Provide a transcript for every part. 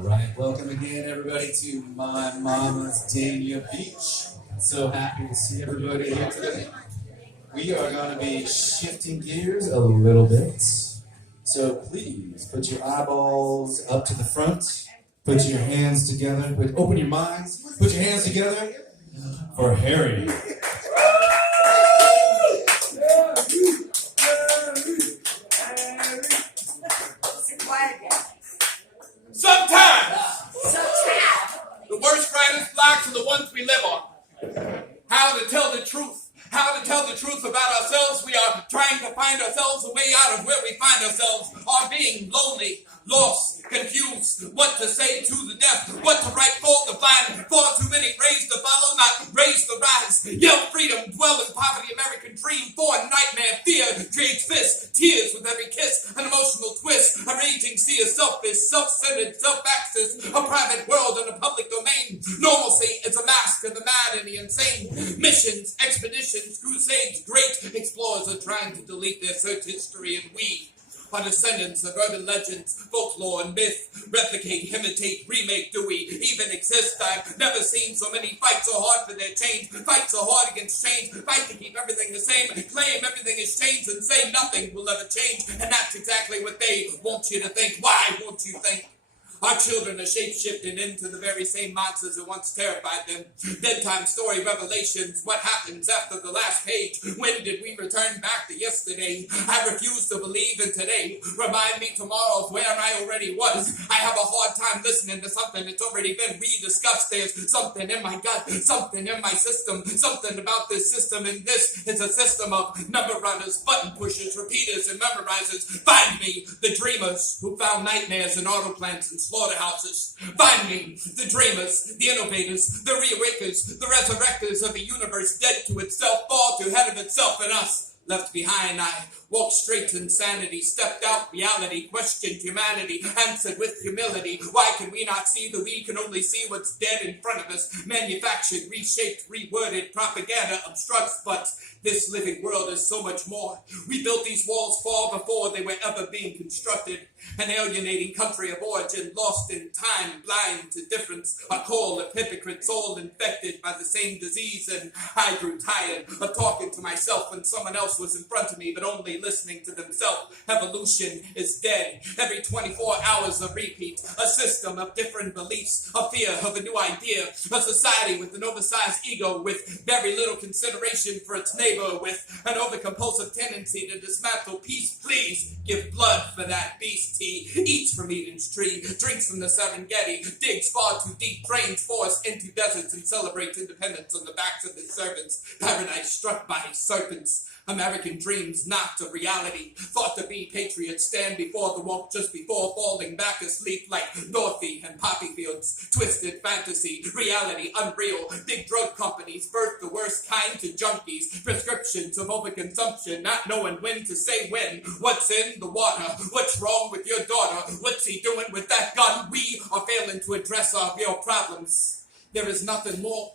All right, welcome again, everybody, to my mama's Dania Beach. So happy to see everybody here today. We are going to be shifting gears a little bit. So please put your eyeballs up to the front. Put your hands together. Open your minds. Put your hands together for Harry. Sometimes the worst writer's blocks are the ones we live on. How to tell the truth. How to tell the truth about ourselves. We are trying to find ourselves a way out of where we find ourselves. Are being lonely, lost, confused. What to say to the deaf. What to write for the blind. Far too many raised to follow, not raised to rise. Yell freedom, dwell in poverty, American dream. For a nightmare, fear, creates fists. Tears with every kiss, an emotional twist. A raging sea of selfish, self-centered, self-access. A private world in a public domain. Normalcy is a mask of the mad and the insane. Missions, expeditions, crusades, great explorers are trying to delete their search history, and we are descendants of urban legends, folklore, and myth. Replicate, imitate, remake. Do we even exist? I've never seen so many fight so hard for their change. Fight so hard against change. Fight to keep everything the same. Claim everything is changed and say nothing will ever change. And that's exactly what they want you to think. Why won't you think? Our children are shape-shifting into the very same monsters that once terrified them. Bedtime story revelations. What happens after the last page? When did we return back to yesterday? I refuse to believe in today. Remind me tomorrow of where I already was. I have a hard time listening to something that's already been rediscussed. There's something in my gut, something in my system, something about this system, and this is a system of number runners, button pushers, repeaters, and memorizers. Find me, the dreamers who found nightmares in auto plants and slaughterhouses. Find me, the dreamers, the innovators, the reawakers, the resurrectors of a universe dead to itself, far too ahead of itself and us. Left behind, I walked straight to insanity, stepped out reality, questioned humanity, answered with humility. Why can we not see that we can only see what's dead in front of us? Manufactured, reshaped, reworded, propaganda obstructs, but this living world is so much more. We built these walls far before they were ever being constructed. An alienating country of origin, lost in time, blind to difference. A coil of hypocrites, all infected by the same disease. And I grew tired of talking to myself when someone else was in front of me, but only listening to themselves. Evolution is dead. Every 24 hours a repeat. A system of different beliefs. A fear of a new idea. A society with an oversized ego, with very little consideration for its neighbor, with an overcompulsive tendency to dismantle peace. Please give blood for that beast. He eats from Eden's tree, drinks from the Serengeti, digs far too deep, drains forests into deserts, and celebrates independence on the backs of his servants. Paradise struck by serpents. American dreams not a reality. Thought to be patriots, stand before the woke just before falling back asleep like Dorothy and poppy fields. Twisted fantasy, reality unreal. Big drug companies birth the worst kind to junkies. Prescriptions of overconsumption, not knowing when to say when. What's in the water? What's wrong with your daughter? What's he doing with that gun? We are failing to address our real problems. There is nothing more.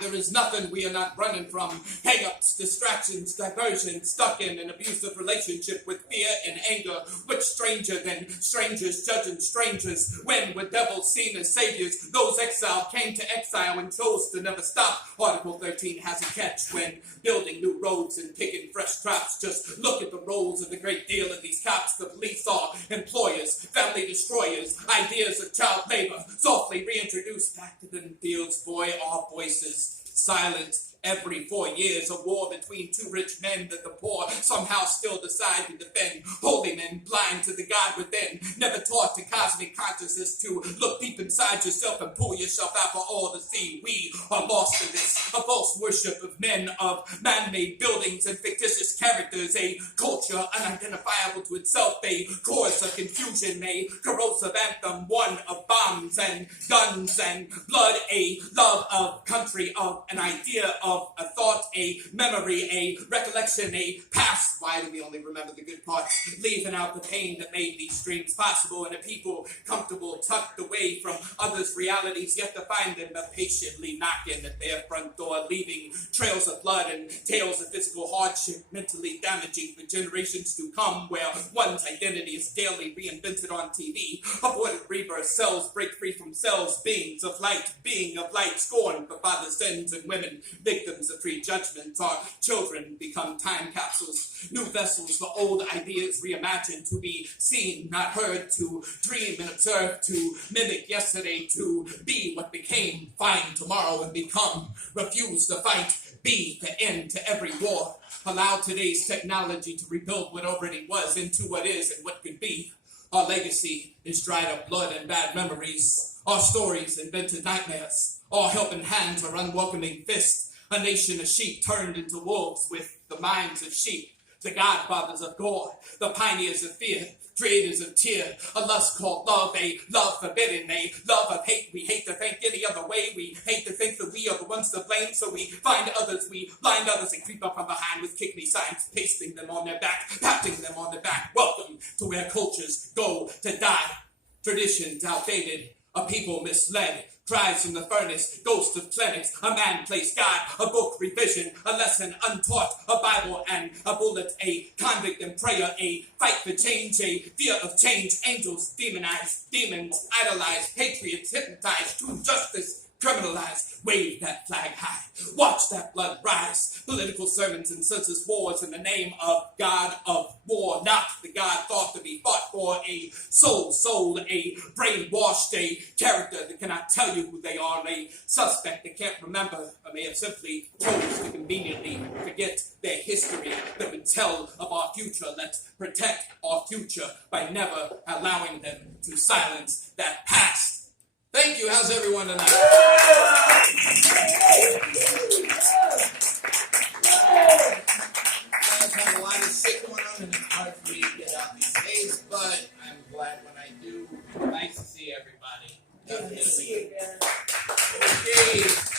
There is nothing we are not running from. Hang-ups, distractions, diversions, stuck in an abusive relationship with fear and anger. Which stranger than strangers judging strangers? When were devils seen as saviors? Those exiled came to exile and chose to never stop. Article 13 has a catch when building new roads and picking fresh crops. Just look at the roles of the great deal of these cops. The police are employers, family destroyers, ideas of child labor, softly reintroduced back to the fields. Boy, our voices silent. Every 4 years, a war between two rich men that the poor somehow still decide to defend. Holy men, blind to the God within, never taught to cosmic consciousness to look deep inside yourself and pull yourself out for all to see. We are lost in this, a false worship of men, of man-made buildings and fictitious characters, a culture unidentifiable to itself, a chorus of confusion, a corrosive anthem, one of bombs and guns and blood, a love of country, of an idea of of a thought, a memory, a recollection, a past. Why do we only remember the good parts? Leaving out the pain that made these dreams possible, and a people comfortable, tucked away from others' realities, yet to find them patiently knocking at their front door, leaving trails of blood and tales of physical hardship, mentally damaging for generations to come, where one's identity is daily reinvented on TV. Avoided rebirth, cells break free from cells, beings of light, being of light, scorned for father's sins, and women, victims of prejudgment. Our children become time capsules, new vessels for old ideas reimagined, to be seen, not heard, to dream and observe, to mimic yesterday, to be what became, find tomorrow and become, refuse to fight, be the end to every war. Allow today's technology to rebuild what already was into what is and what could be. Our legacy is dried up blood and bad memories. Our stories invented nightmares. Our helping hands are unwelcoming fists. A nation of sheep turned into wolves with the minds of sheep. The godfathers of gore, the pioneers of fear, creators of tear, a lust called love, a love forbidden, a love of hate. We hate to think any other way. We hate to think that we are the ones to blame, so we find others, we blind others and creep up from behind with kick me signs, pasting them on their back, patting them on the back. Welcome to where cultures go to die. Traditions outdated, a people misled. Cries from the furnace, ghosts of clinics, a man plays God, a book revision, a lesson untaught, a Bible and a bullet, a convict and prayer, a fight for change, a fear of change, angels demonized, demons idolized, patriots hypnotized, true justice criminalized. Wave that flag high, watch that blood rise. Political sermons and senseless wars in the name of God of war, not the God thought to be fought for. A soul, a brainwashed, a character that cannot tell you who they are, a suspect that can't remember or may have simply chose to conveniently forget their history that would tell of our future. Let's protect our future by never allowing them to silence that past. Thank you. How's everyone tonight? Guys have a lot of shit going on, and it's hard for me to get out these days, but I'm glad when I do. Nice to see everybody. Good to see you again. Okay.